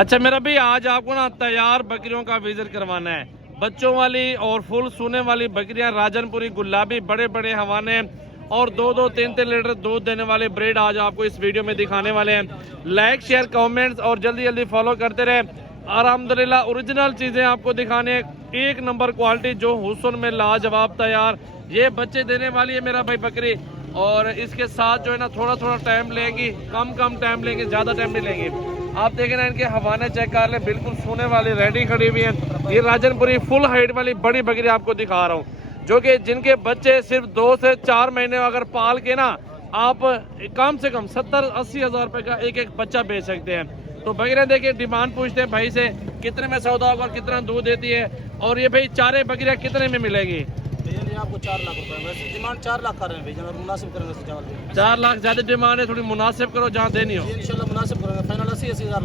अच्छा मेरा भाई, आज आपको ना तैयार बकरियों का विजिट करवाना है। बच्चों वाली और फुल सोने वाली बकरियां, राजनपुरी गुलाबी, बड़े बड़े हवाने और 2-2 3-3 लीटर दूध देने वाले ब्रीड आज आपको इस वीडियो में दिखाने वाले हैं। लाइक शेयर कमेंट्स और जल्दी जल्दी फॉलो करते रहे। अल्हम्दुलिल्लाह ओरिजिनल चीजें आपको दिखाने, एक नंबर क्वालिटी जो हुस्न में लाजवाब तैयार ये बच्चे देने वाली है मेरा भाई बकरी। और इसके साथ जो है ना थोड़ा थोड़ा टाइम लेंगी, कम टाइम लेंगे, ज्यादा टाइम नहीं लेंगे। आप देखें ना, इनके हवाने चेक कर लें, बिल्कुल सोने वाली रेडी खड़ी हुई है। ये राजनपुरी फुल हाइट वाली बड़ी बकरी आपको दिखा रहा हूँ, जो कि जिनके बच्चे सिर्फ 2 से 4 महीने अगर पाल के ना आप कम से कम 70-80 हज़ार रुपए का एक एक बच्चा बेच सकते हैं। तो बकरियां देखिए, डिमांड पूछते हैं भाई से कितने में सौदा होगा, कितना दूध देती है, और ये भाई चारे बकरियां कितने में मिलेगी? आपको 4 लाख रुपए, वैसे डिमांड 4 लाख कर रहे हैं भैया, और मुनासिब करेंगे 4 लाख ज्यादा डिमांड है, थोड़ी मुनासिब करो जहाँ देनी हो। इंशाल्लाह मुनासिब करेंगे, फाइनल 80-80 हज़ार।